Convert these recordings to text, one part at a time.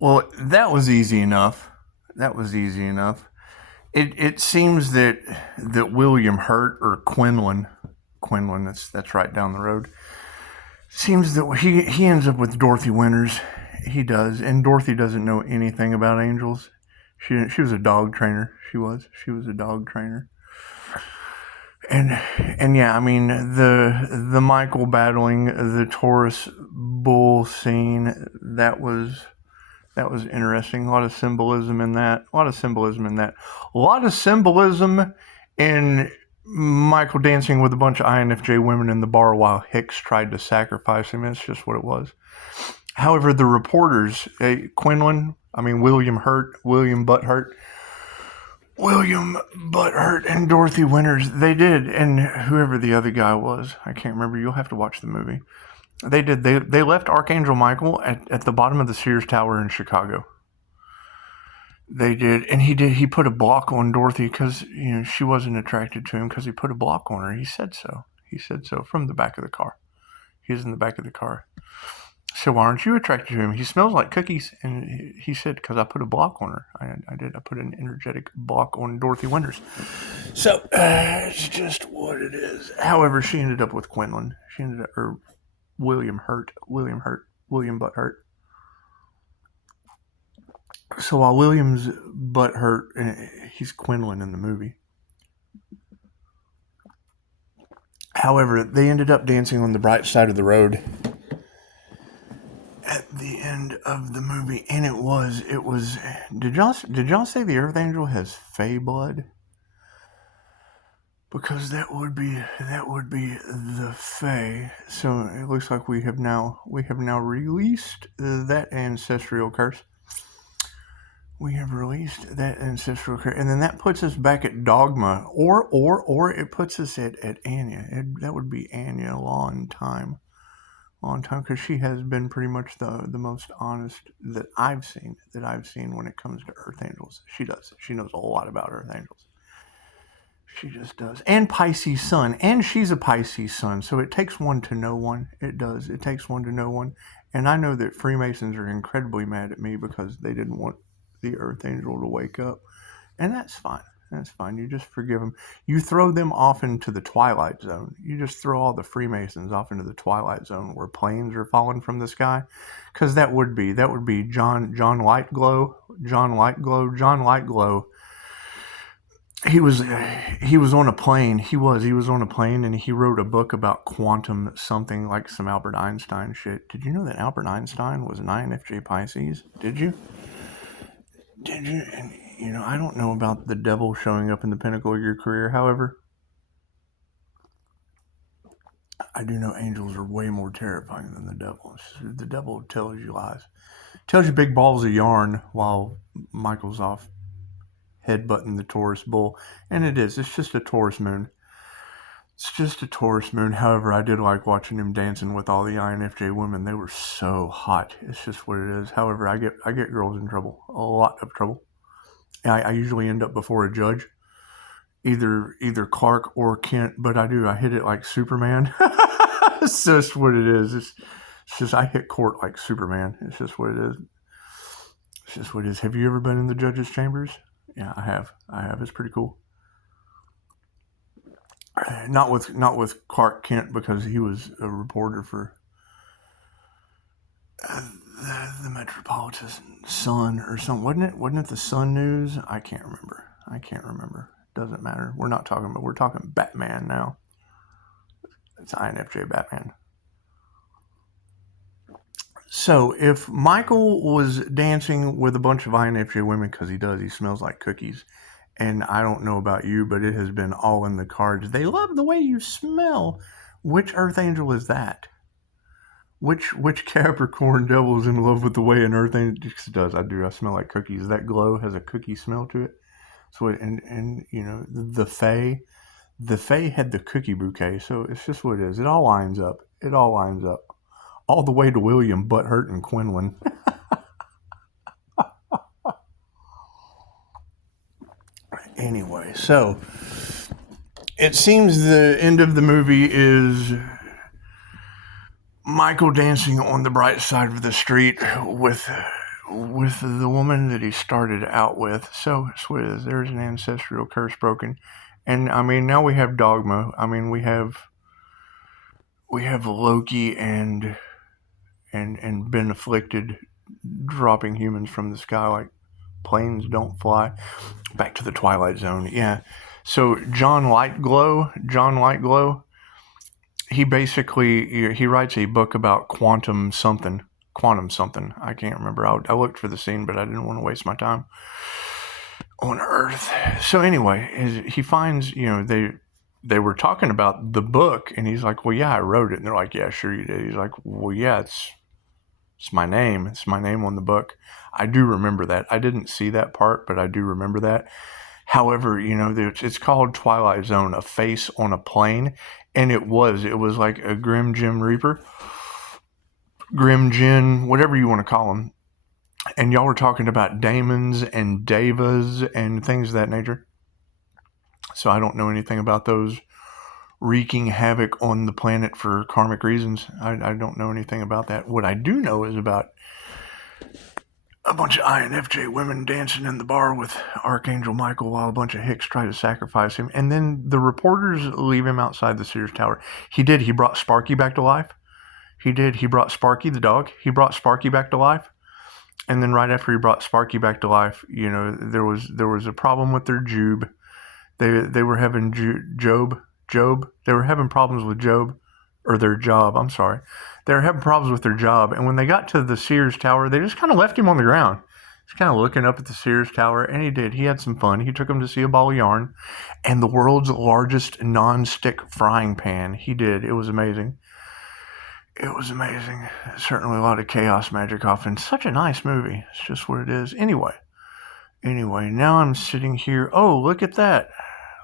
Well, that was easy enough. That was easy enough. It seems that William Hurt or Quinlan, that's right down the road. Seems that he ends up with Dorothy Winters. He does, and Dorothy doesn't know anything about angels. She was a dog trainer. She was a dog trainer. And yeah, I mean the Michael battling the Taurus bull scene, that was interesting. A lot of symbolism in that. A lot of symbolism in that. A lot of symbolism in Michael dancing with a bunch of INFJ women in the bar while HICKS tried to sacrifice him. It's just what it was. However, the reporters, William Butthurt, and Dorothy Winters, they did, and whoever the other guy was, I can't remember. You'll have to watch the movie. They did. They left Archangel Michael at the bottom of the Sears Tower in Chicago. They did, and he put a block on Dorothy because she wasn't attracted to him because he put a block on her. He said so. He said so from the back of the car. He was in the back of the car. So why aren't you attracted to him? He smells like cookies, and he said because I put a block on her. I did. I put an energetic block on Dorothy Winters. So it's just what it is. However, she ended up with Quinlan. She ended up William Butthurt. So while William's Butthurt, he's Quinlan in the movie. However, they ended up dancing on the bright side of the road at the end of the movie, and it was. Did y'all say the Earth Angel has Fey blood? Because that would be the Fae. So it looks like we have now released that ancestral curse. We have released that ancestral curse, and then that puts us back at dogma, or it puts us at Anya. That would be Anya a long time, because she has been pretty much the most honest that I've seen when it comes to Earth Angels. She does. She knows a lot about Earth Angels. She just does. And Pisces Sun. And she's a Pisces Sun. So it takes one to know one. It does. It takes one to know one. And I know that Freemasons are incredibly mad at me because they didn't want the Earth Angel to wake up. And that's fine. That's fine. You just forgive them. You throw them off into the Twilight Zone. You just throw all the Freemasons off into the Twilight Zone where planes are falling from the sky. Because that would be John Lightglow. John Lightglow. He was on a plane. He was on a plane, and he wrote a book about quantum something, like some Albert Einstein shit. Did you know that Albert Einstein was an INFJ Pisces? Did you? And I don't know about the devil showing up in the pinnacle of your career. However, I do know angels are way more terrifying than the devil. The devil tells you lies, tells you big balls of yarn while Michael's off headbutting the Taurus bull. And it's just a Taurus moon. It's just a Taurus moon. However, I did like watching him dancing with all the INFJ women. They were so hot. It's just what it is. However, I get girls in trouble, a lot of trouble. I usually end up before a judge, either Clark or Kent, but I hit it like Superman. It's just what it is. It's just I hit court like Superman. It's just what it is. It's just what it is. Have you ever been in the judge's chambers? Yeah, I have. It's pretty cool. Not with Clark Kent, because he was a reporter for the Metropolitan Sun or something, wasn't it? Wasn't it the Sun News? I can't remember. Doesn't matter. We're talking Batman now. It's INFJ Batman. So if Michael was dancing with a bunch of INFJ women, because he smells like cookies, and I don't know about you, but it has been all in the cards. They love the way you smell. Which Earth Angel is that? Which Capricorn devil is in love with the way an Earth Angel does? I smell like cookies. That glow has a cookie smell to it. So and the Fae had the cookie bouquet. So it's just what it is. It all lines up. All the way to William Butthurt and Quinlan. Anyway, so it seems the end of the movie is Michael dancing on the bright side of the street with with the woman that he started out with. So sweet as there's an ancestral curse broken. And I mean, now we have dogma. I mean, we have Loki and been afflicted, dropping humans from the sky like planes don't fly. Back to the Twilight Zone. Yeah. So John Lightglow, he basically he writes a book about quantum something. I can't remember. I looked for the scene, but I didn't want to waste my time on Earth. So anyway, he finds, they were talking about the book, and he's like, well, yeah, I wrote it. And they're like, yeah, sure you did. He's like, well, yeah, it's my name. It's my name on the book. I do remember that. I didn't see that part, but I do remember that. However, it's called Twilight Zone, A Face on a Plane. And it was like a Grim Jim Reaper, Grim Jin, whatever you want to call him. And y'all were talking about daemons and devas and things of that nature. So I don't know anything about those wreaking havoc on the planet for karmic reasons. I don't know anything about that. What I do know is about a bunch of INFJ women dancing in the bar with Archangel Michael while a bunch of HICKS try to sacrifice him. And then the reporters leave him outside the Sears Tower. He brought Sparky back to life. He brought Sparky the dog. He brought Sparky back to life. And then right after he brought Sparky back to life, there was a problem with their Jube. They were having Job. They were having problems with Job, or their job. I'm sorry. They were having problems with their job. And when they got to the Sears Tower, they just kind of left him on the ground. Just kind of looking up at the Sears Tower. And he did. He had some fun. He took him to see a ball of yarn and the world's largest non-stick frying pan. He did. It was amazing. It was amazing. Certainly a lot of chaos magic often. Such a nice movie. It's just what it is. Anyway, now I'm sitting here. Oh, look at that.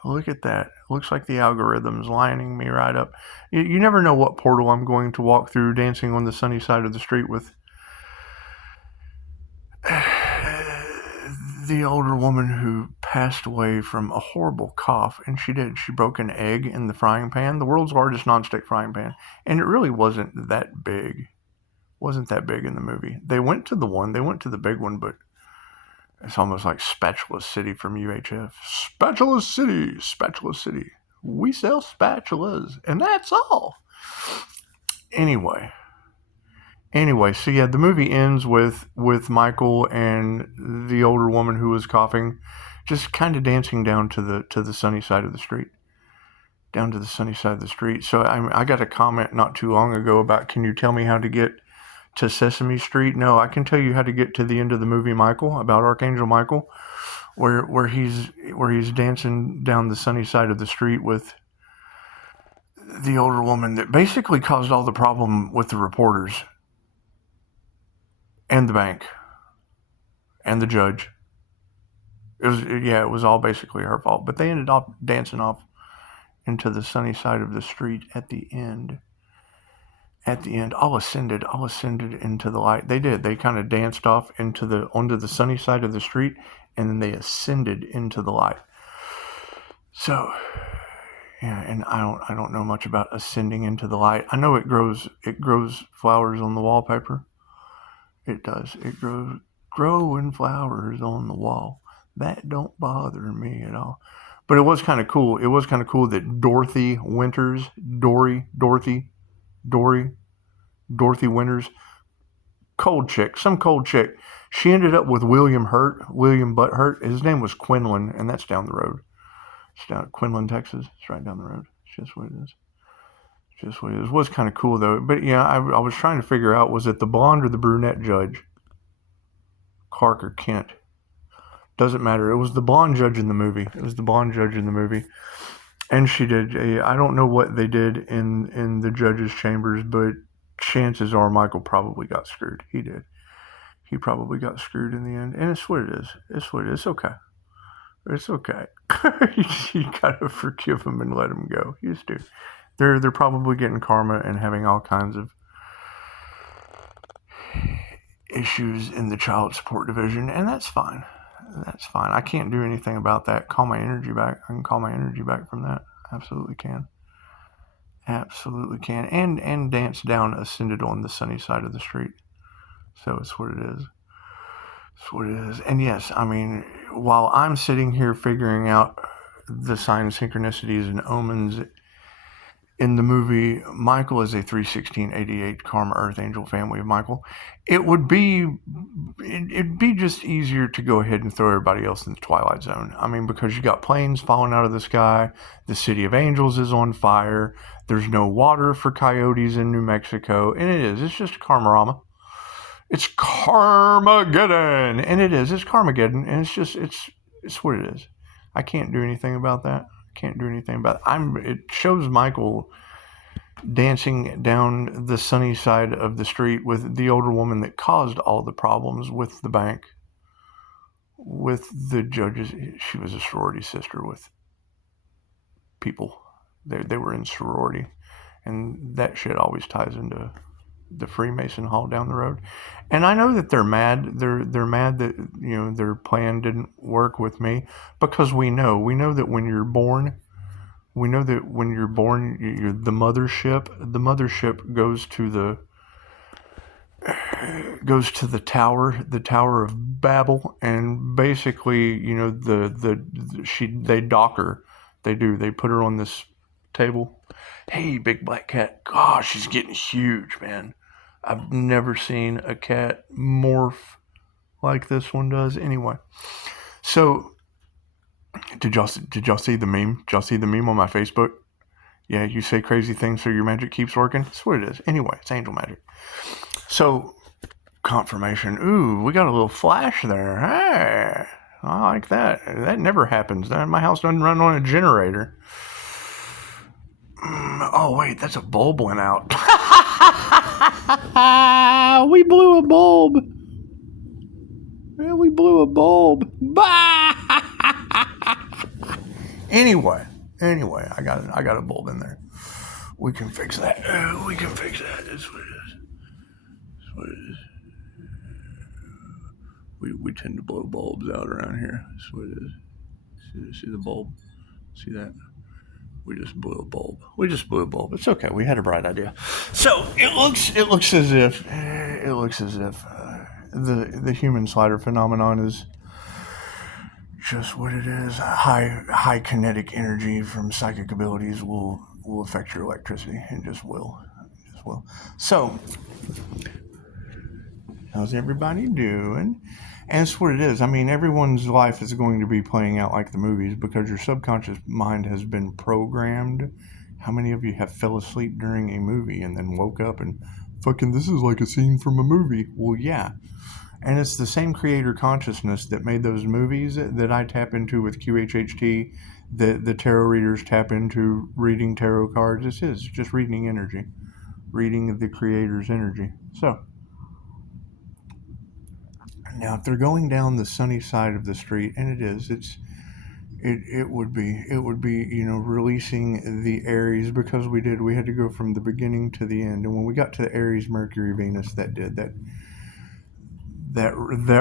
Look at that. Looks like the algorithm's lining me right up. You never know what portal I'm going to walk through dancing on the sunny side of the street with the older woman who passed away from a horrible cough. And she did. She broke an egg in the frying pan, the world's largest nonstick frying pan. And it really wasn't that big. Wasn't that big in the movie. They went to the big one, but it's almost like Spatula City from UHF. Spatula City. We sell spatulas, and that's all. Anyway, so yeah, the movie ends with Michael and the older woman who was coughing, just kind of dancing down to the sunny side of the street. Down to the sunny side of the street. So I got a comment not too long ago about, can you tell me how to get to Sesame Street? No, I can tell you how to get to the end of the movie Michael, about Archangel Michael, where he's dancing down the sunny side of the street with the older woman that basically caused all the problem with the reporters and the bank and the judge. It was all basically her fault, but they ended up dancing off into the sunny side of the street at the end. All ascended into the light. They did. They kind of danced off onto the sunny side of the street, and then they ascended into the light. So, yeah, and I don't know much about ascending into the light. I know it grows flowers on the wallpaper. It does. It growing flowers on the wall. That don't bother me at all. But it was kind of cool. It was kind of cool that Dorothy Winters, Dorothy Winters, some cold chick. She ended up with William Butthurt. His name was Quinlan, and that's down the road. It's down at Quinlan, Texas. It's right down the road. It's just what it is. It was kind of cool, though. But, yeah, I was trying to figure out, was it the blonde or the brunette judge? Clark or Kent? Doesn't matter. It was the blonde judge in the movie. And she did. I don't know what they did in the judge's chambers, but chances are Michael probably got screwed. He did. He probably got screwed in the end. And it's what it is. It's okay. It's okay. You gotta forgive him and let him go. You just do. They're probably getting karma and having all kinds of issues in the child support division, and that's fine. I can't do anything about that. Call my energy back. I can call my energy back from that. Absolutely can. And dance down ascended on the sunny side of the street. So it's what it is. That's what it is. And yes, I mean, while I'm sitting here figuring out the sign synchronicities and omens in the movie, Michael is a 31688 Karma Earth Angel family of Michael. It'd be just easier to go ahead and throw everybody else in the Twilight Zone. I mean, because you got planes falling out of the sky, the City of Angels is on fire, there's no water for coyotes in New Mexico, and it's just Karmarama. It's Karmageddon, and it's Karmageddon, and it's what it is. I can't do anything about that. Can't do anything about it. It shows Michael dancing down the sunny side of the street with the older woman that caused all the problems with the bank, with the judges. She was a sorority sister with people. They were in sorority, and that shit always ties into the Freemason Hall down the road. And I know that they're mad. They're mad that, you know, their plan didn't work with me, because we know that when you're born, you're the mothership. The mothership goes to the Tower of Babel, and basically, you know, they dock her. They put her on this table. Hey, big black cat. Gosh, she's getting huge, man. I've never seen a cat morph like this one does. Anyway, so did y'all see the meme? Did y'all see the meme on my Facebook? Yeah, you say crazy things so your magic keeps working. That's what it is. Anyway, it's angel magic. So, confirmation. Ooh, we got a little flash there. Hey, I like that. That never happens. My house doesn't run on a generator. Oh, wait, that's a bulb went out. We blew a bulb. Yeah, we blew a bulb. Anyway, I got a bulb in there. We can fix that. That's what it is. That's what it is. We tend to blow bulbs out around here. That's what it is. See the bulb? See that? We just blew a bulb. It's okay. We had a bright idea. So it looks as if the human slider phenomenon is just what it is. High kinetic energy from psychic abilities will affect your electricity, and just will. So, how's everybody doing? And that's what it is. I mean, everyone's life is going to be playing out like the movies, because your subconscious mind has been programmed. How many of you have fell asleep during a movie and then woke up and fucking, this is like a scene from a movie? Well, yeah. And it's the same creator consciousness that made those movies that I tap into with QHHT, that the tarot readers tap into reading tarot cards. This is just reading energy, reading the creator's energy. So, now if they're going down the sunny side of the street, and it would be, you know, releasing the Aries, because we had to go from the beginning to the end. And when we got to the Aries, Mercury, Venus, that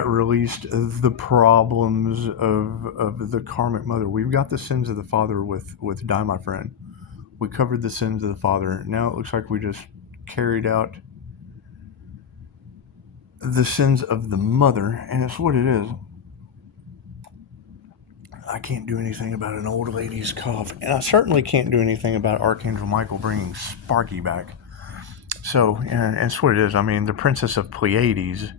released the problems of the karmic mother. We've got the sins of the father with Die My Friend. We covered the sins of the father. Now it looks like we just carried out the sins of the mother, and it's what it is. I can't do anything about an old lady's cough, and I certainly can't do anything about Archangel Michael bringing Sparky back. So, and it's what it is. I mean, the Princess of Pleiades,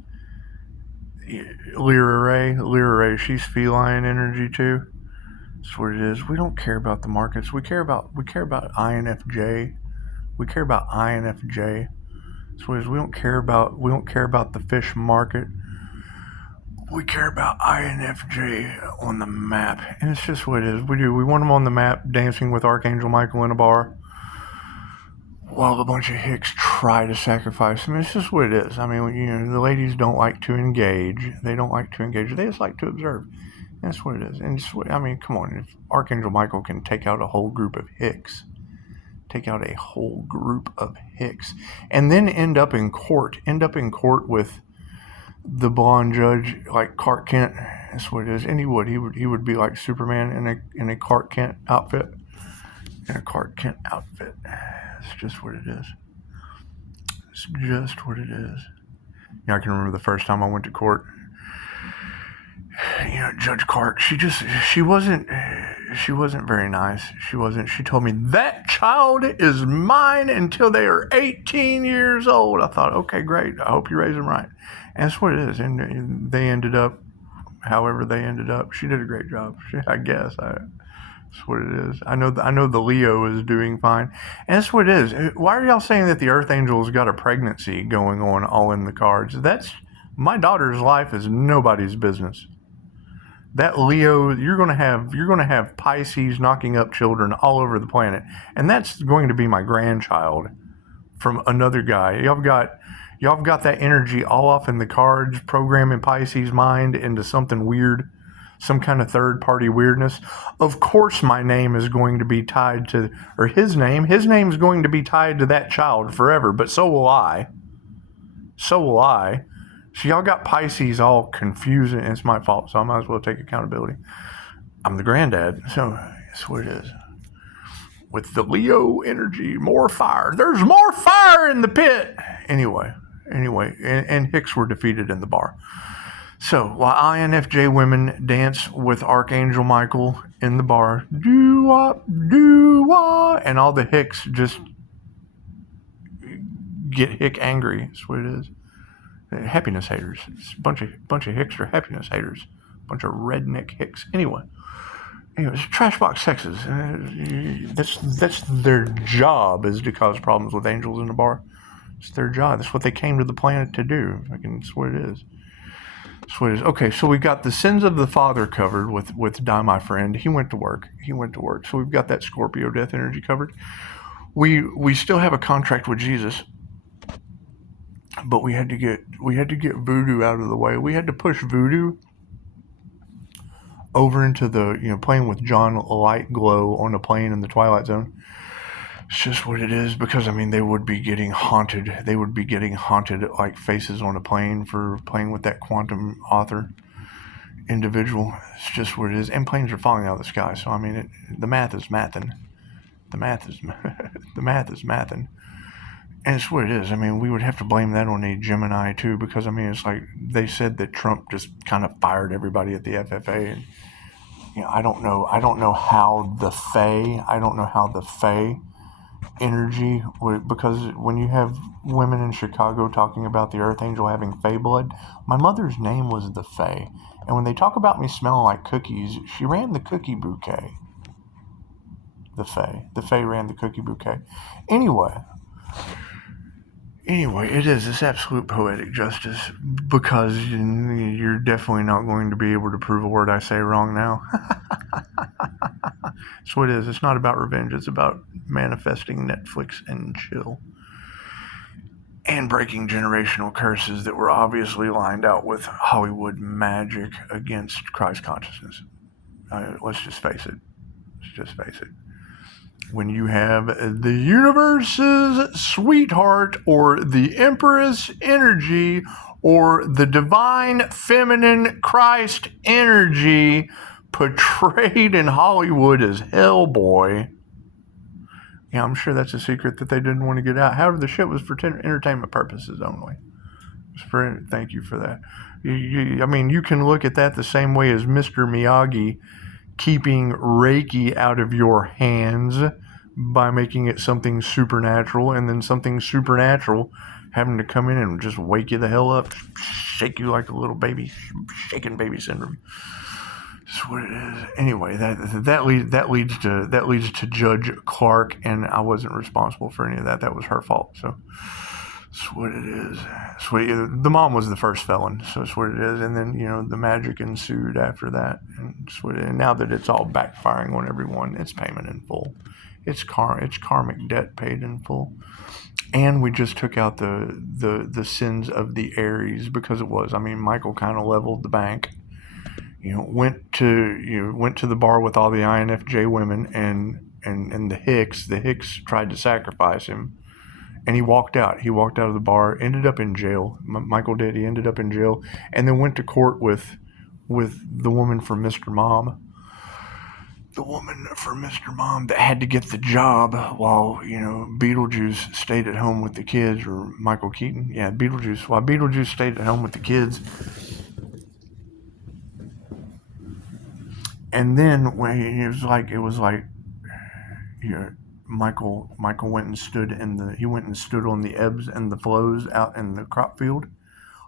Lyra Ray, she's feline energy too. That's what it is. We don't care about the markets. We care about INFJ. We care about INFJ. That's what it is. We don't care about the fish market. We care about INFJ on the map. And it's just what it is. We want them on the map dancing with Archangel Michael in a bar, while a bunch of HICKS try to sacrifice him. It's just what it is. I mean, you know, the ladies don't like to engage. They just like to observe. That's what it is. And it's what, I mean, come on. If Archangel Michael can take out a whole group of HICKS, and then end up in court with the blonde judge, like Clark Kent. That's what it is. And he would be like Superman in a Clark Kent outfit. It's just what it is. I can remember the first time I went to court. Judge Clark, she wasn't very nice. She told me, that child is mine until they are 18 years old. I thought, okay, great. I hope you raise them right. And that's what it is. And they ended up, however they ended up. She did a great job, I guess. That's what it is. I know the Leo is doing fine. And that's what it is. Why are y'all saying that the Earth Angel's got a pregnancy going on all in the cards? My daughter's life is nobody's business. That Leo, you're gonna have Pisces knocking up children all over the planet. And that's going to be my grandchild from another guy. Y'all have got that energy all off in the cards, programming Pisces' mind into something weird, some kind of third-party weirdness. Of course my name is going to be tied to, or his name's going to be tied to that child forever, but so will I. So y'all got Pisces all confused, and it's my fault, so I might as well take accountability. I'm the granddad, so that's what it is. With the Leo energy, more fire. There's more fire in the pit. Anyway, and HICKS were defeated in the bar. So while INFJ women dance with Archangel Michael in the bar, doo-wop, doo-wah, and all the HICKS just get hick angry. That's what it is. Happiness haters. It's a bunch of HICKS are happiness haters. Bunch of redneck HICKS. Anyway, trash box sexes. That's their job, is to cause problems with angels in the bar. It's their job. That's what they came to the planet to do. That's what it is. Okay, so we've got the sins of the father covered with Die My Friend. He went to work. So we've got that Scorpio death energy covered. We still have a contract with Jesus, but we had to get voodoo out of the way. We had to push voodoo over into the playing with John Light Glow on a plane in the Twilight Zone. It's just what it is, because they would be getting haunted. They would be getting haunted like faces on a plane for playing with that quantum author individual. It's just what it is. And planes are falling out of the sky. So the math is mathing. The math is mathing. And it's what it is. We would have to blame that on a Gemini too, because it's like they said that Trump just kind of fired everybody at the FFA, and I don't know how the Fae energy would, because when you have women in Chicago talking about the Earth Angel having Fae blood, my mother's name was the Fae, and when they talk about me smelling like cookies, she ran the cookie bouquet. The Fae ran the cookie bouquet. Anyway, it's absolute poetic justice, because you're definitely not going to be able to prove a word I say wrong now. So it is. It's not about revenge. It's about manifesting Netflix and chill. And breaking generational curses that were obviously lined out with Hollywood magic against Christ consciousness. Let's just face it. When you have the universe's sweetheart, or the Empress energy, or the divine feminine Christ energy portrayed in Hollywood as Hellboy, I'm sure that's a secret that they didn't want to get out. However, the shit was for entertainment purposes only. Thank you for that. You can look at that the same way as Mr. Miyagi keeping Reiki out of your hands by making it something supernatural, and then something supernatural having to come in and just wake you the hell up, shake you like a little baby, shaken baby syndrome. That's what it is. Anyway, that leads to Judge Clark, and I wasn't responsible for any of that. That was her fault. So that's what it is. The mom was the first felon, so that's what it is. And then the magic ensued after that, and now that it's all backfiring on everyone, it's payment in full. It's karmic debt paid in full. And we just took out the sins of the Aries, because it was. Michael kind of leveled the bank. Went to the bar with all the INFJ women, and the HICKS tried to sacrifice him, and he walked out. He walked out of the bar, ended up in jail. Michael did. He ended up in jail, and then went to court with the woman from Mr. Mom. The woman from Mr. Mom that had to get the job while, Beetlejuice stayed at home with the kids, or Michael Keaton. Yeah, Beetlejuice. While Beetlejuice stayed at home with the kids, And then when it was like, you know, Michael went and stood he went and stood on the ebbs and the flows out in the crop field,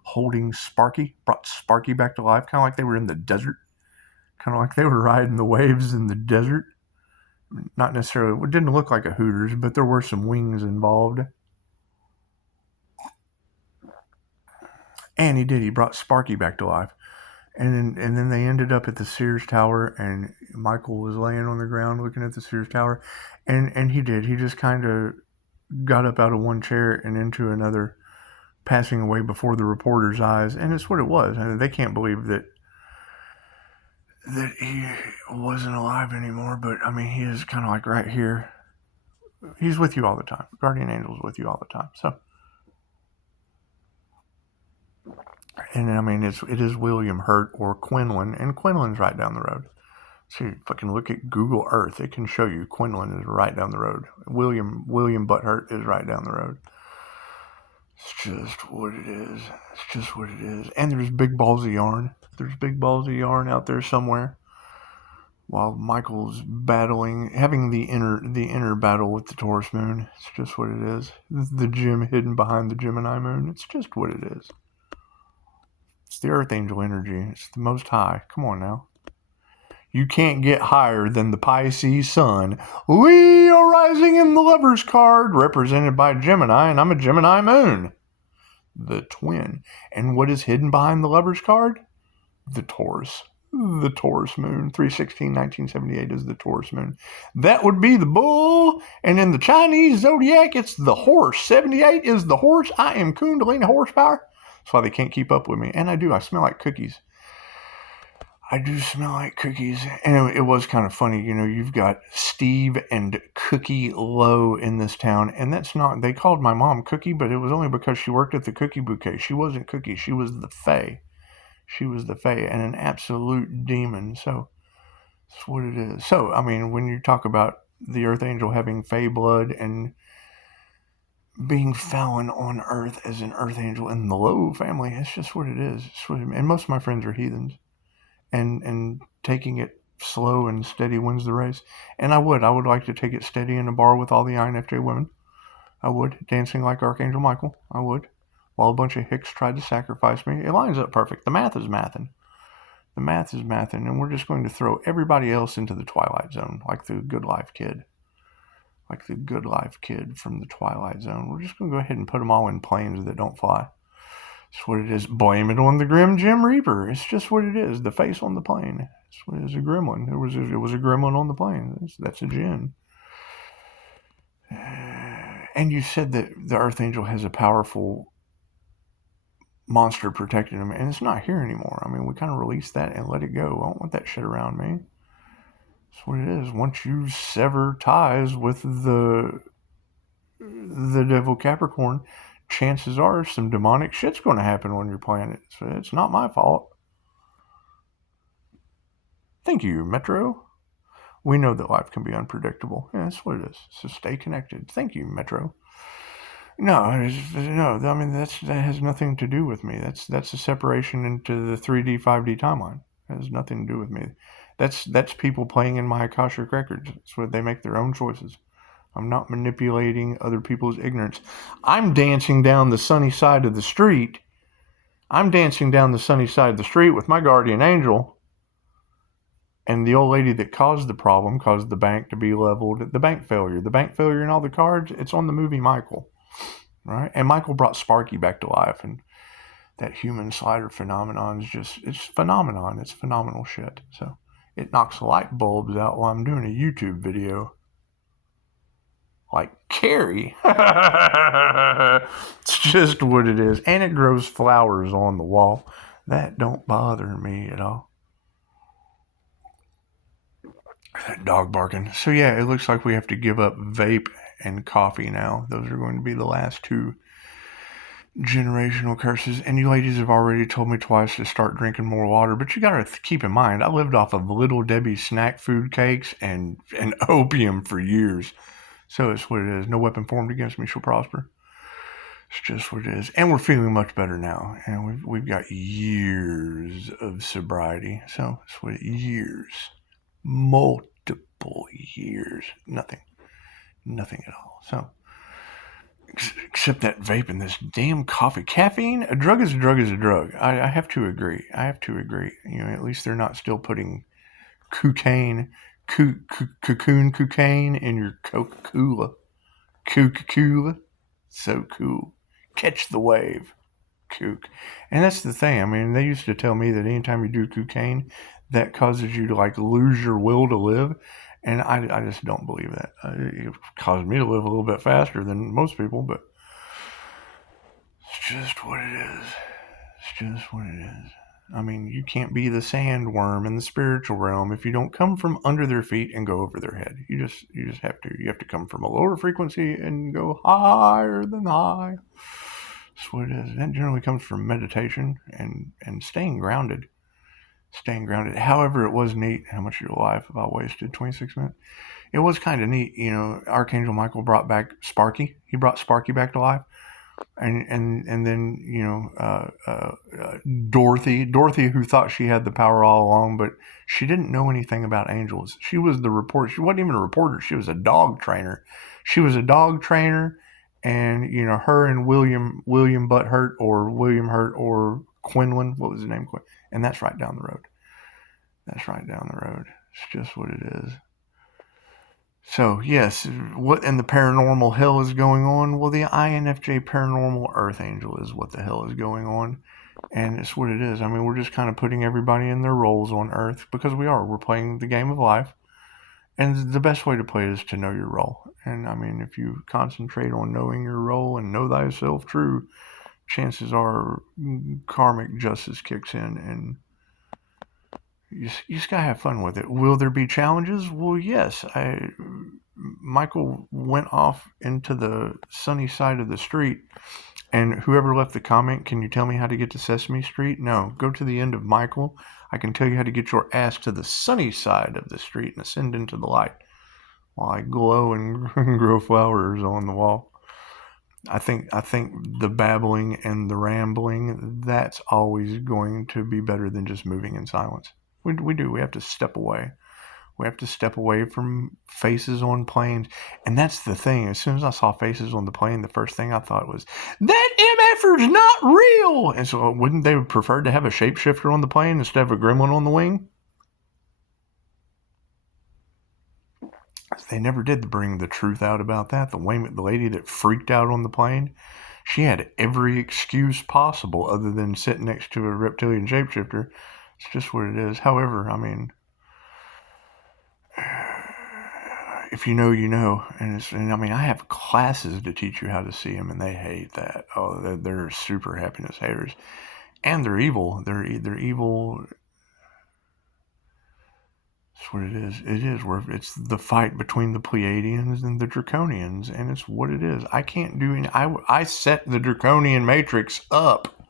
holding Sparky, brought Sparky back to life, kind of like they were in the desert, kind of like they were riding the waves in the desert. Not necessarily, it didn't look like a Hooters, but there were some wings involved. And he brought Sparky back to life. And then they ended up at the Sears Tower, and Michael was laying on the ground looking at the Sears Tower, and he just kind of got up out of one chair and into another, passing away before the reporters' eyes. And it's what it was. I mean, they can't believe that he wasn't alive anymore, but I mean, he is kind of like right here. He's with you all the time. Guardian Angel's with you all the time. So, and I mean, it is William Hurt or Quinlan, and Quinlan's right down the road. So you fucking look at Google Earth, it can show you Quinlan is right down the road. William Butthurt is right down the road. It's just what it is. It's just what it is. And there's big balls of yarn. There's big balls of yarn out there somewhere. While Michael's having the inner battle with the Taurus moon. It's just what it is. The gem hidden behind the Gemini moon. It's just what it is. It's the Earth Angel energy. It's the Most High. Come on now. You can't get higher than the Pisces sun. Leo rising in the Lover's card, represented by Gemini, and I'm a Gemini moon. The twin. And what is hidden behind the Lover's card? The Taurus. The Taurus moon. 3/16/1978 is the Taurus moon. That would be the bull. And in the Chinese zodiac, it's the horse. 78 is the horse. I am Kundalini horsepower. That's why they can't keep up with me. And I do. I smell like cookies. I do smell like cookies. And it was kind of funny. You know, you've got Steve and Cookie Lowe in this town. And that's not, they called my mom Cookie, but it was only because she worked at the Cookie Bouquet. She wasn't Cookie. She was the Fae. She was the Fae and an absolute demon. So that's what it is. So, I mean, when you talk about the Earth Angel having Fae blood and being found on Earth as an Earth Angel in the Lowe family, it's just what it is. And most of my friends are heathens. And taking it slow and steady wins the race. And I would like to take it steady in a bar with all the INFJ women. I would, dancing like Archangel Michael. I would. While a bunch of hicks tried to sacrifice me. It lines up perfect. The math is mathing. And we're just going to throw everybody else into the Twilight Zone, like the Good Life kid. Like the Good Life kid from the Twilight Zone. We're just going to go ahead and put them all in planes that don't fly. It's what it is. Blame it on the Grim Gem Reaper. It's just what it is. The face on the plane. It's what it is. A gremlin. It was a gremlin on the plane. That's a djinn. And you said that the Earth Angel has a powerful monster protecting him, and it's not here anymore. I mean, we kind of released that and let it go. I don't want that shit around me. That's what it is. Once you sever ties with the devil Capricorn, chances are some demonic shit's going to happen on your planet. So it's not my fault. Thank you, Metro. We know that life can be unpredictable. Yeah, that's what it is. So stay connected. Thank you, Metro. No. I mean that has nothing to do with me. That's a separation into the 3D, 5D timeline. It has nothing to do with me. That's people playing in my Akashic records. That's what they make their own choices. I'm not manipulating other people's ignorance. I'm dancing down the sunny side of the street. With my guardian angel. And the old lady that caused the problem, caused the bank to be leveled, the bank failure and all the cards, it's on the movie Michael. Right? And Michael brought Sparky back to life. And that human slider phenomenon is it's phenomenon. It's phenomenal shit. So it knocks light bulbs out while I'm doing a YouTube video. Like Carrie. It's just what it is. And it grows flowers on the wall. That don't bother me at all. That dog barking. So yeah, it looks like we have to give up vape and coffee now. Those are going to be the last two generational curses. And you ladies have already told me twice to start drinking more water. But you got to keep in mind, I lived off of Little Debbie snack food cakes and opium for years. So it's what it is. No weapon formed against me shall prosper. It's just what it is. And we're feeling much better now. And we've got years of sobriety. So it's what years. multiple years. Nothing at all. So, except that vape and this damn coffee. Caffeine, a drug is a drug is a drug. I have to agree. At least they're not still putting cocaine in your Coca-Cola. Coca-Cola. So cool. Catch the wave. Kook. And that's the thing. I mean, they used to tell me that anytime you do cocaine, that causes you to lose your will to live. And I just don't believe that. It caused me to live a little bit faster than most people, but it's just what it is. I mean, you can't be the sandworm in the spiritual realm if you don't come from under their feet and go over their head. You just have to. You have to come from a lower frequency and go higher than high. That's what it is. That generally comes from meditation and staying grounded. However, it was neat how much of your life have I wasted. 26 minutes. It was kind of neat. Archangel Michael brought back Sparky. He brought Sparky back to life. And then Dorothy, who thought she had the power all along, but she didn't know anything about angels. She was the reporter. She wasn't even a reporter. She was a dog trainer. And her and William Butthurt or William Hurt or Quinlan, what was his name? And that's right down the road. It's just what it is. So, yes, what in the paranormal hell is going on? Well, the INFJ Paranormal Earth Angel is what the hell is going on. And it's what it is. I mean, we're just kind of putting everybody in their roles on Earth because we're playing the game of life. And the best way to play it is to know your role. And, I mean, if you concentrate on knowing your role and know thyself true, chances are karmic justice kicks in and you just gotta have fun with it. Will there be challenges? Well, yes. Michael went off into the sunny side of the street, and whoever left the comment, can you tell me how to get to Sesame Street? No, go to the end of Michael. I can tell you how to get your ass to the sunny side of the street and ascend into the light while I glow and grow flowers on the wall. I think the babbling and the rambling, that's always going to be better than just moving in silence. We do. We have to step away. We have to step away from faces on planes. And that's the thing. As soon as I saw faces on the plane, the first thing I thought was, that MFer's not real. And so wouldn't they prefer to have a shapeshifter on the plane instead of a gremlin on the wing? They never did bring the truth out about that. The lady that freaked out on the plane, she had every excuse possible other than sitting next to a reptilian shapeshifter. It's just what it is. However, I mean, if you know, you know. And I mean, I have classes to teach you how to see them, and they hate that. Oh, they're super happiness haters. And they're evil. They're evil. That's what it is. It's the fight between the Pleiadians and the Draconians, and it's what it is. I can't do any. I set the Draconian matrix up.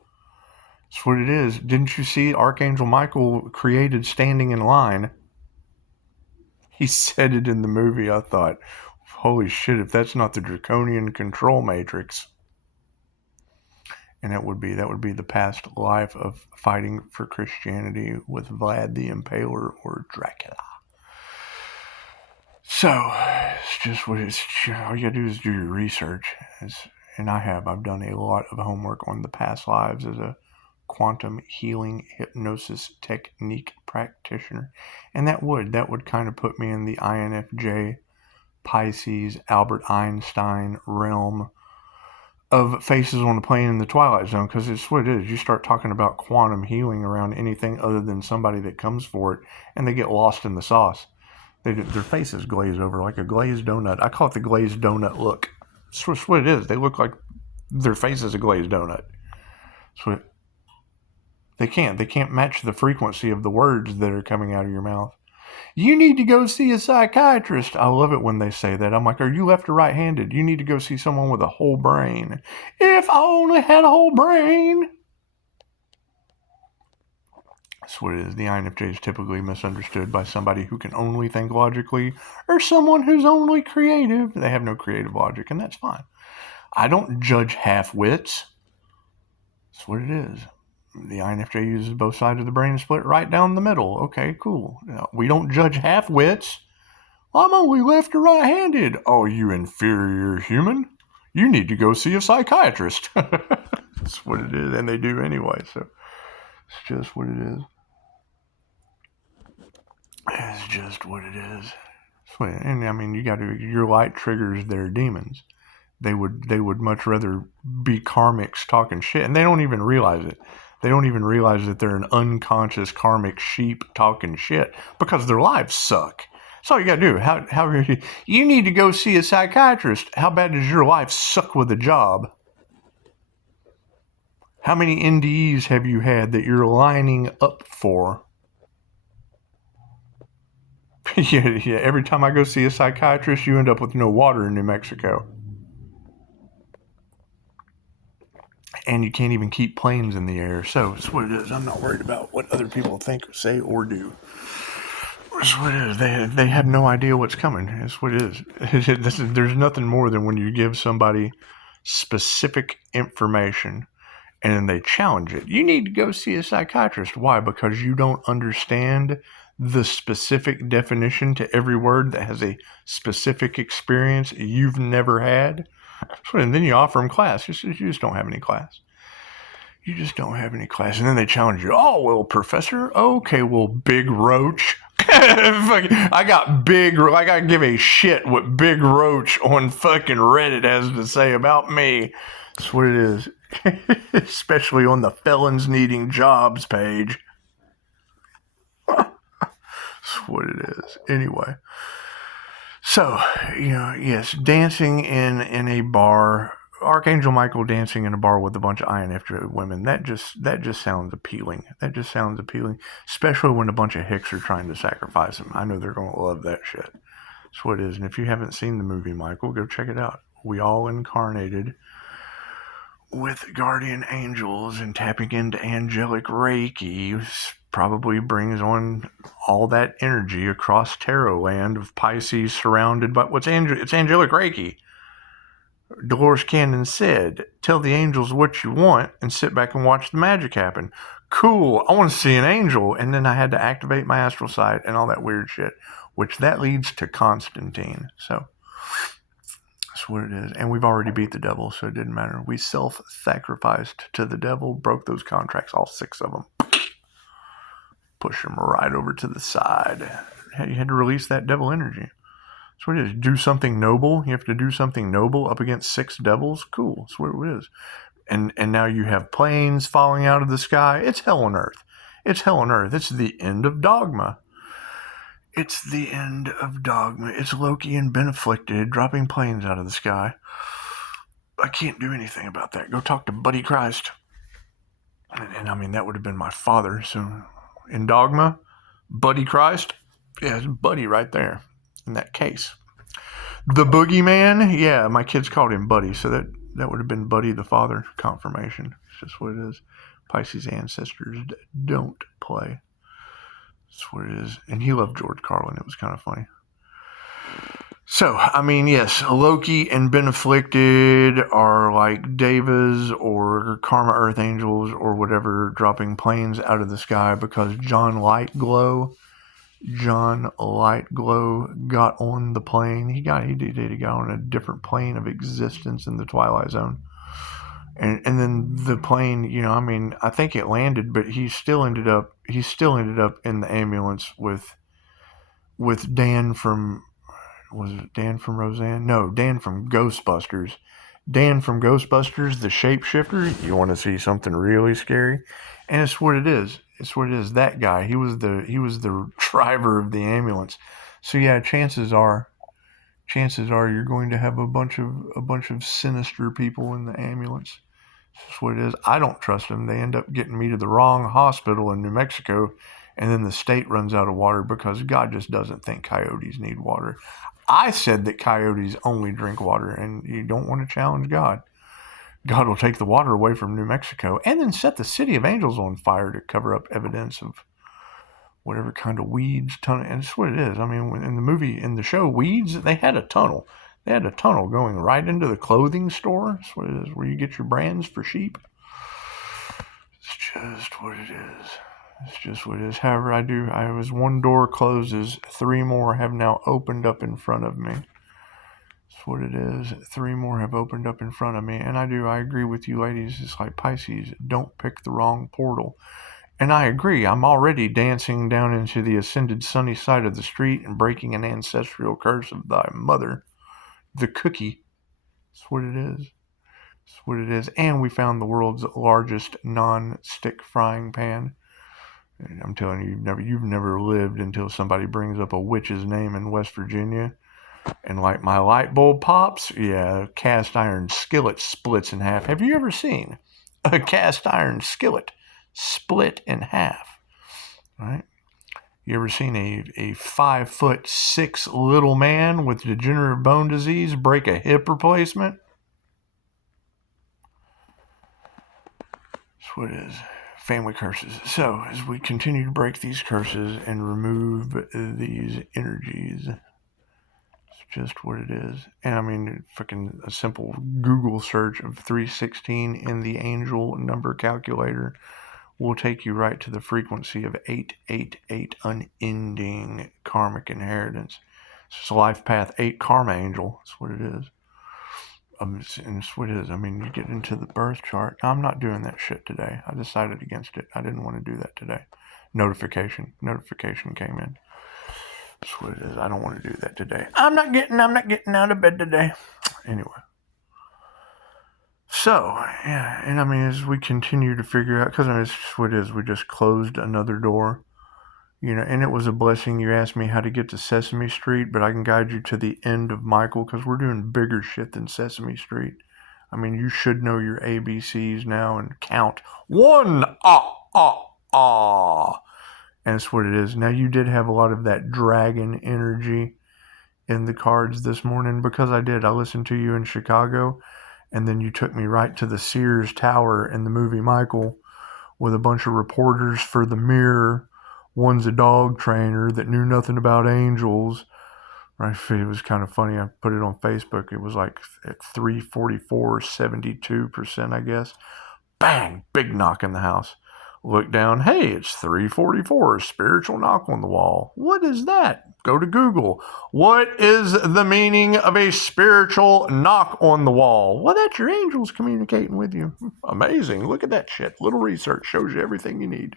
That's what it is. Didn't you see Archangel Michael created standing in line? He said it in the movie. I thought, holy shit, if that's not the Draconian control matrix. And that would be the past life of fighting for Christianity with Vlad the Impaler or Dracula. So, it's just what it's. All you gotta do is do your research. And I've done a lot of homework on the past lives as a quantum healing hypnosis technique practitioner. And that would kind of put me in the INFJ, Pisces, Albert Einstein realm of faces on the plane in the Twilight Zone, because it's what it is. You start talking about quantum healing around anything other than somebody that comes for it, and they get lost in the sauce. Their faces glaze over like a glazed donut. I call it the glazed donut look. That's what it is. They look like their face is a glazed donut. They can't match the frequency of the words that are coming out of your mouth. You need to go see a psychiatrist. I love it when they say that. I'm like, are you left or right-handed? You need to go see someone with a whole brain. If I only had a whole brain. That's what it is. The INFJ is typically misunderstood by somebody who can only think logically or someone who's only creative. They have no creative logic, and that's fine. I don't judge half-wits. That's what it is. The INFJ uses both sides of the brain split right down the middle. Okay, cool. We don't judge half-wits. I'm only left or right-handed. Oh, you inferior human. You need to go see a psychiatrist. That's what it is, and they do anyway, so it's just what it is. It's just what it is. And I mean, your light triggers their demons. They would much rather be karmics talking shit, and they don't even realize it. They don't even realize that they're an unconscious karmic sheep talking shit because their lives suck. That's all you gotta do. How you need to go see a psychiatrist. How bad does your life suck with a job? How many NDEs have you had that you're lining up for? Yeah. Every time I go see a psychiatrist, you end up with no water in New Mexico. And you can't even keep planes in the air. So it's what it is. I'm not worried about what other people think, say, or do. It's what it is. They have no idea what's coming. It's what it is. There's nothing more than when you give somebody specific information and then they challenge it. You need to go see a psychiatrist. Why? Because you don't understand the specific definition to every word that has a specific experience you've never had. And then you offer them class. You just don't have any class. You just don't have any class. And then they challenge you. Oh, well, professor. Okay, well, big roach. I got big, like I give a shit what Big Roach on fucking Reddit has to say about me. That's what it is. Especially on the felons needing jobs page. That's what it is. Anyway. So, yes, dancing in a bar, Archangel Michael dancing in a bar with a bunch of INFJ women, that just sounds appealing. That just sounds appealing, especially when a bunch of HICKS are trying to sacrifice him. I know they're going to love that shit. That's what it is. And if you haven't seen the movie, Michael, go check it out. We all incarnated with guardian angels and tapping into angelic Reiki probably brings on all that energy across tarot land of Pisces surrounded by it's angelic Reiki. Dolores Cannon said, tell the angels what you want and sit back and watch the magic happen. Cool, I want to see an angel. And then I had to activate my astral sight and all that weird shit, which that leads to Constantine. So that's what it is. And we've already beat the devil, so it didn't matter. We self-sacrificed to the devil, broke those contracts, all 6 of them. Push them right over to the side. You had to release that devil energy. That's what it is. Do something noble. You have to do something noble up against 6 devils. Cool. That's what it is. And now you have planes falling out of the sky. It's hell on earth. It's hell on earth. It's the end of dogma. It's the end of dogma. It's Loki and Ben Afflicted dropping planes out of the sky. I can't do anything about that. Go talk to Buddy Christ. And I mean, that would have been my father. So in dogma, Buddy Christ, yeah, it's Buddy right there in that case. The boogeyman, yeah, my kids called him Buddy. So that would have been Buddy the father confirmation. It's just what it is. Pisces ancestors don't play. That's what it is. And he loved George Carlin. It was kind of funny. So, I mean, yes, Loki and Ben Afflicted are like Devas or Karma Earth Angels or whatever, dropping planes out of the sky because John Lightglow got on the plane. He got on a different plane of existence in the Twilight Zone. And then the plane, I mean, I think it landed, but he still ended up in the ambulance with Dan from, was it Dan from Roseanne? No, Dan from Ghostbusters. Dan from Ghostbusters, the shapeshifter. You want to see something really scary? And it's what it is. It's what it is. That guy, he was the driver of the ambulance. So yeah, chances are you're going to have a bunch of sinister people in the ambulance. That's what it is. I don't trust them. They end up getting me to the wrong hospital in New Mexico, and then the state runs out of water because God just doesn't think coyotes need water. I said that coyotes only drink water, and you don't want to challenge God. God will take the water away from New Mexico and then set the city of angels on fire to cover up evidence of whatever kind of weeds. And it's what it is. I mean, in the show Weeds, they had a tunnel. They had a tunnel going right into the clothing store. That's what it is, where you get your brands for sheep. It's just what it is. It's just what it is. However, as one door closes, 3 more have now opened up in front of me. That's what it is. 3 more have opened up in front of me. And I agree with you ladies. It's like Pisces, don't pick the wrong portal. And I agree. I'm already dancing down into the ascended sunny side of the street and breaking an ancestral curse of thy mother, the cookie. That's what it is. That's what it is. And we found the world's largest non-stick frying pan. And I'm telling you, you've never lived until somebody brings up a witch's name in West Virginia. And like my light bulb pops, yeah, cast iron skillet splits in half. Have you ever seen a cast iron skillet split in half? Right? You ever seen a 5'6" little man with degenerative bone disease break a hip replacement? That's what it is. Family curses. So as we continue to break these curses and remove these energies, just what it is. And I mean, fucking a simple Google search of 316 in the angel number calculator will take you right to the frequency of 888, unending karmic inheritance. It's life path 8 karma angel. That's what it is. And it's what it is. I mean, you get into the birth chart. I'm not doing that shit today. I decided against it. I didn't want to do that today. Notification came in. That's what it is. I don't want to do that today. I'm not getting out of bed today. Anyway. So, yeah, and I mean, as we continue to figure out, because I mean, it's just what it is, we just closed another door, and it was a blessing. You asked me how to get to Sesame Street, but I can guide you to the end of Michael, because we're doing bigger shit than Sesame Street. I mean, you should know your ABCs now and count 1, and it's what it is. Now, you did have a lot of that dragon energy in the cards this morning, because I did. I listened to you in Chicago, and then you took me right to the Sears Tower in the movie Michael with a bunch of reporters for the Mirror. One's a dog trainer that knew nothing about angels. Right? It was kind of funny. I put it on Facebook. It was like at 344, 72%, I guess. Bang! Big knock in the house. Look down. Hey, it's 344. Spiritual knock on the wall. What is that? Go to Google. What is the meaning of a spiritual knock on the wall? Well, that's your angels communicating with you. Amazing. Look at that shit. Little research shows you everything you need.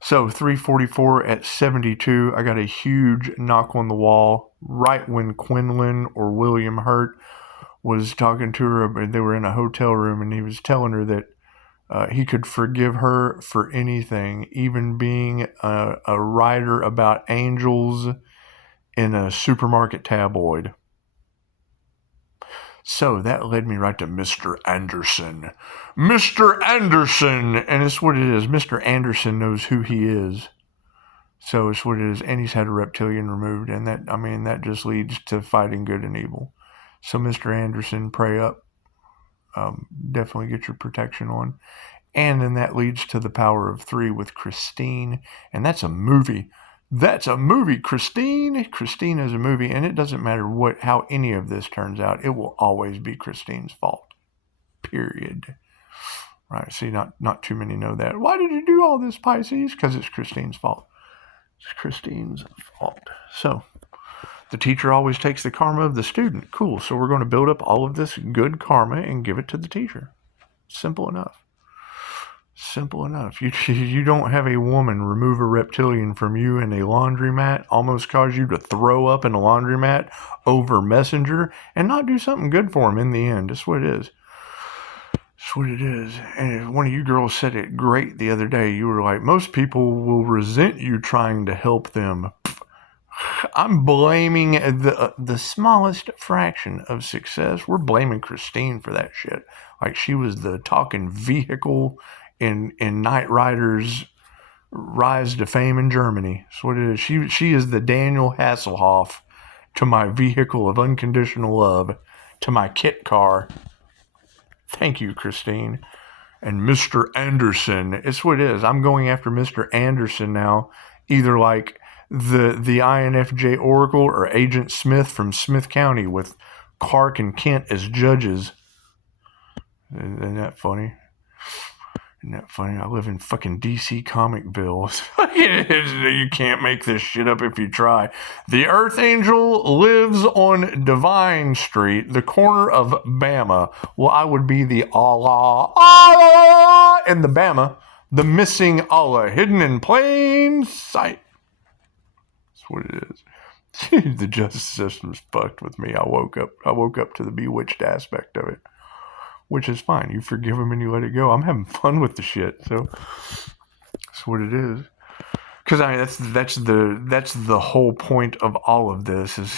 So 344 at 72. I got a huge knock on the wall right when Quinlan or William Hurt was talking to her. They were in a hotel room, and he was telling her that he could forgive her for anything, even being a writer about angels in a supermarket tabloid. So that led me right to Mr. Anderson. Mr. Anderson! And it's what it is. Mr. Anderson knows who he is. So it's what it is. And he's had a reptilian removed. And that just leads to fighting good and evil. So Mr. Anderson, pray up. Definitely get your protection on. And then that leads to the power of 3 with Christine. And that's a movie. That's a movie, Christine. Christine is a movie. And it doesn't matter how any of this turns out. It will always be Christine's fault. Period. Right. See, not too many know that. Why did you do all this, Pisces? Because it's Christine's fault. It's Christine's fault. So the teacher always takes the karma of the student. Cool. So we're going to build up all of this good karma and give it to the teacher. Simple enough. Simple enough. You don't have a woman remove a reptilian from you in a laundromat, almost cause you to throw up in a laundromat over Messenger, and not do something good for him in the end. That's what it is. That's what it is. And one of you girls said it great the other day. You were like, most people will resent you trying to help them. I'm blaming the smallest fraction of success. We're blaming Christine for that shit. Like she was the talking vehicle in Knight Rider's rise to fame in Germany. That's what it is. She is the Daniel Hasselhoff to my vehicle of unconditional love, to my kit car. Thank you, Christine. And Mr. Anderson. It's what it is. I'm going after Mr. Anderson now, either like the INFJ Oracle or Agent Smith from Smith County with Clark and Kent as judges. Isn't that funny? Isn't that funny? I live in fucking DC Comicville. You can't make this shit up if you try. The Earth Angel lives on Divine Street, the corner of Bama. Well, I would be the Allah in the Bama, the missing Allah, hidden in plain sight. That's what it is. The justice system's fucked with me. I woke up to the bewitched aspect of it. Which is fine. You forgive him and you let it go. I'm having fun with the shit, so that's what it is. Because that's the whole point of all of this is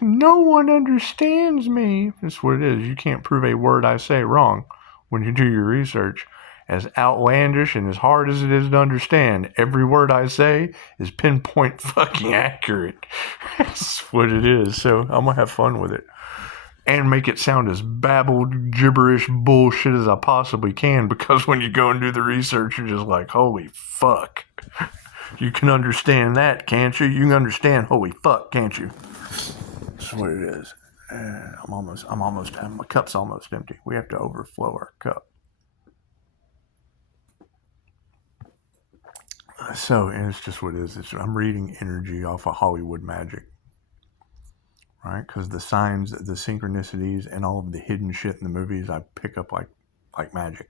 no one understands me. That's what it is. You can't prove a word I say wrong when you do your research. As outlandish and as hard as it is to understand, every word I say is pinpoint fucking accurate. That's what it is. So I'm gonna have fun with it. And make it sound as babbled, gibberish bullshit as I possibly can, because when you go and do the research, you're just like, holy fuck. You can understand that, can't you? You can understand holy fuck, can't you? That's what it is. My cup's almost empty. We have to overflow our cup. So, and it's just what it is. I'm reading energy off of Hollywood magic. Right, because the signs, the synchronicities, and all of the hidden shit in the movies, I pick up like magic,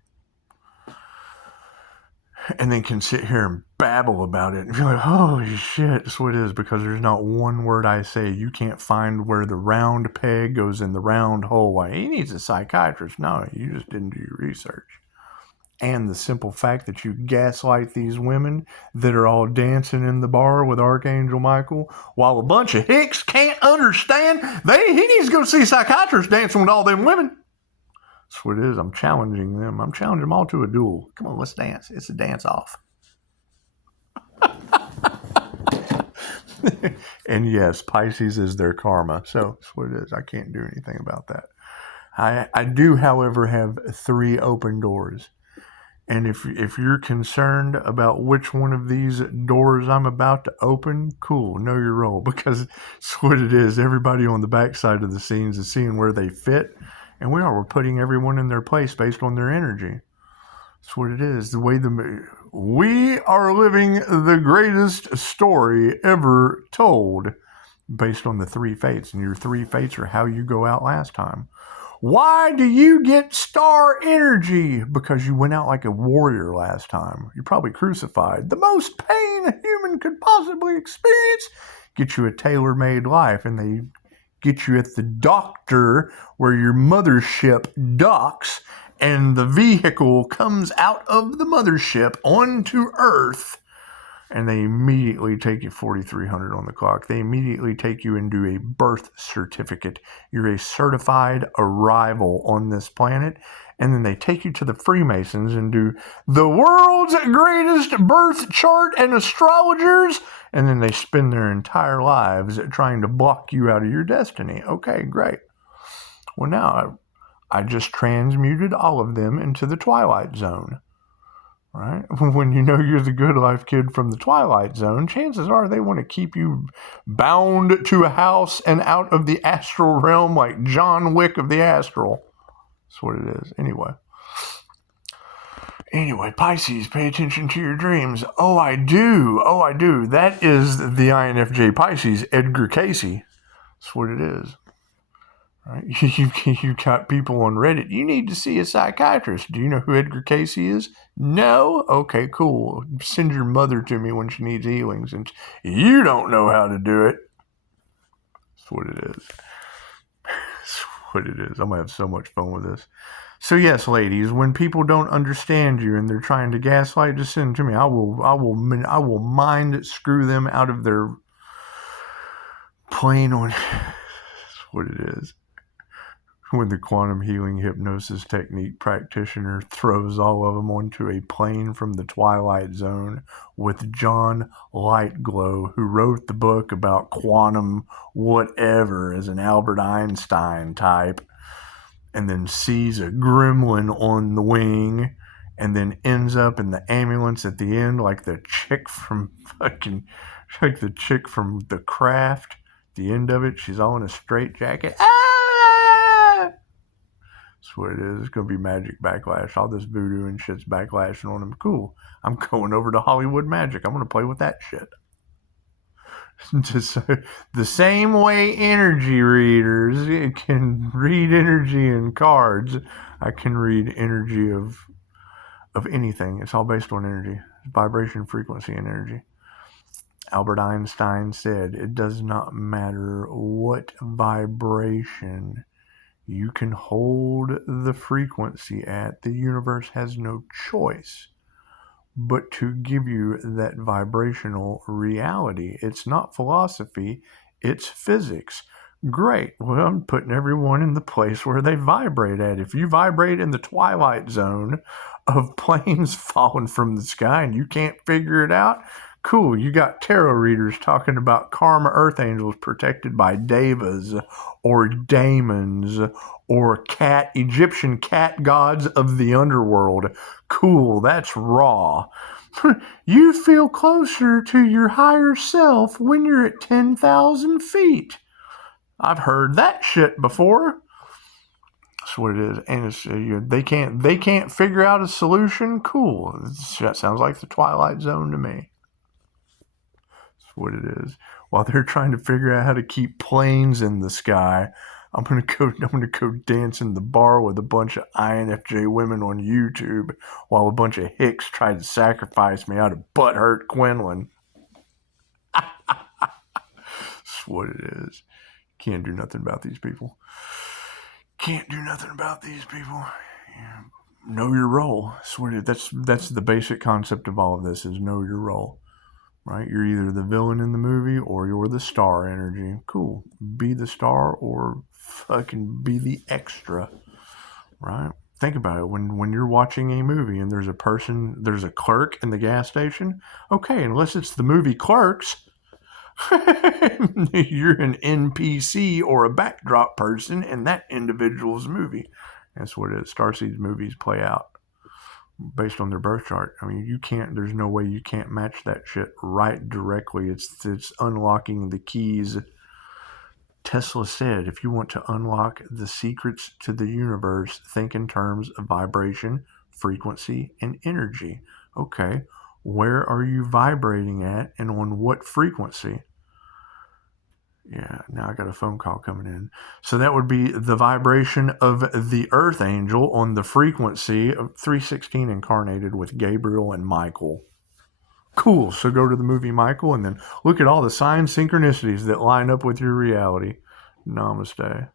and then can sit here and babble about it and be like, "Holy shit!" That's what it is. Because there's not one word I say you can't find where the round peg goes in the round hole. Why he needs a psychiatrist? No, you just didn't do your research. And the simple fact that you gaslight these women that are all dancing in the bar with Archangel Michael, while a bunch of hicks can't understand, he needs to go see a psychiatrist dancing with all them women. That's what it is. I'm challenging them. I'm challenging them all to a duel. Come on, let's dance. It's a dance-off. And yes, Pisces is their karma. So that's what it is. I can't do anything about that. I do, however, have 3 open doors. And if you're concerned about which one of these doors I'm about to open, cool, know your role, because it's what it is. Everybody on the backside of the scenes is seeing where they fit, and we're putting everyone in their place based on their energy. That's what it is. We are living the greatest story ever told based on the 3 fates, and your 3 fates are how you go out last time. Why do you get star energy? Because you went out like a warrior last time. You're probably crucified. The most pain a human could possibly experience. Get you a tailor-made life, and they get you at the doctor where your mothership docks, and the vehicle comes out of the mothership onto Earth. And they immediately take you 4,300 on the clock. They immediately take you and do a birth certificate. You're a certified arrival on this planet. And then they take you to the Freemasons and do the world's greatest birth chart and astrologers. And then they spend their entire lives trying to block you out of your destiny. Okay, great. Well, now I just transmuted all of them into the Twilight Zone. Right? When you know you're the good life kid from the Twilight Zone, chances are they want to keep you bound to a house and out of the astral realm like John Wick of the astral. That's what it is. Anyway, Pisces, pay attention to your dreams. Oh, I do. That is the INFJ Pisces, Edgar Casey. That's what it is. Right? You got people on Reddit. You need to see a psychiatrist. Do you know who Edgar Casey is? No? Okay, cool. Send your mother to me when she needs healings. And you don't know how to do it. That's what it is. That's what it is. I'm going to have so much fun with this. So yes, ladies, when people don't understand you and they're trying to gaslight, just send them to me. I will mind screw them out of their plane on. That's what it is. When the quantum healing hypnosis technique practitioner throws all of them onto a plane from the Twilight Zone with John Lightglow, who wrote the book about quantum whatever as an Albert Einstein type, and then sees a gremlin on the wing, and then ends up in the ambulance at the end like the chick from The Craft. At the end of it, she's all in a straitjacket. That's what it is. It's going to be magic backlash. All this voodoo and shit's backlashing on them. Cool. I'm going over to Hollywood Magic. I'm going to play with that shit. Just the same way energy readers can read energy in cards, I can read energy of anything. It's all based on energy, vibration, frequency, and energy. Albert Einstein said, it does not matter what vibration you can hold the frequency at. The universe has no choice but to give you that vibrational reality. It's not philosophy, it's physics. Great. Well, I'm putting everyone in the place where they vibrate at. If you vibrate in the twilight zone of planes falling from the sky and you can't figure it out, cool. You got tarot readers talking about karma earth angels protected by devas or daemons or Egyptian cat gods of the underworld. Cool, that's raw. You feel closer to your higher self when you're at 10,000 feet. I've heard that shit before. That's what it is. And it's, they can't figure out a solution. Cool. That sounds like the Twilight Zone to me. That's what it is. While they're trying to figure out how to keep planes in the sky, I'm gonna go dance in the bar with a bunch of INFJ women on YouTube while a bunch of HICKS tried to sacrifice me out of butthurt Quinlan. That's what it is. Can't do nothing about these people. Can't do nothing about these people. Yeah. Know your role. That's the basic concept of all of this, is know your role. Right? You're either the villain in the movie or you're the star energy. Cool. Be the star or fucking be the extra. Right? Think about it. When you're watching a movie and there's a clerk in the gas station, okay, unless it's the movie Clerks, you're an NPC or a backdrop person in that individual's movie. That's what it is. Starseed's movies play out based on their birth chart. I mean, there's no way you can't match that shit right directly. It's unlocking the keys. Tesla said, if you want to unlock the secrets to the universe, think in terms of vibration, frequency, and energy. Okay, where are you vibrating at and on what frequency? Yeah, now I got a phone call coming in. So that would be the vibration of the Earth Angel on the frequency of 316 incarnated with Gabriel and Michael. Cool. So go to the movie Michael and then look at all the signs, synchronicities that line up with your reality. Namaste.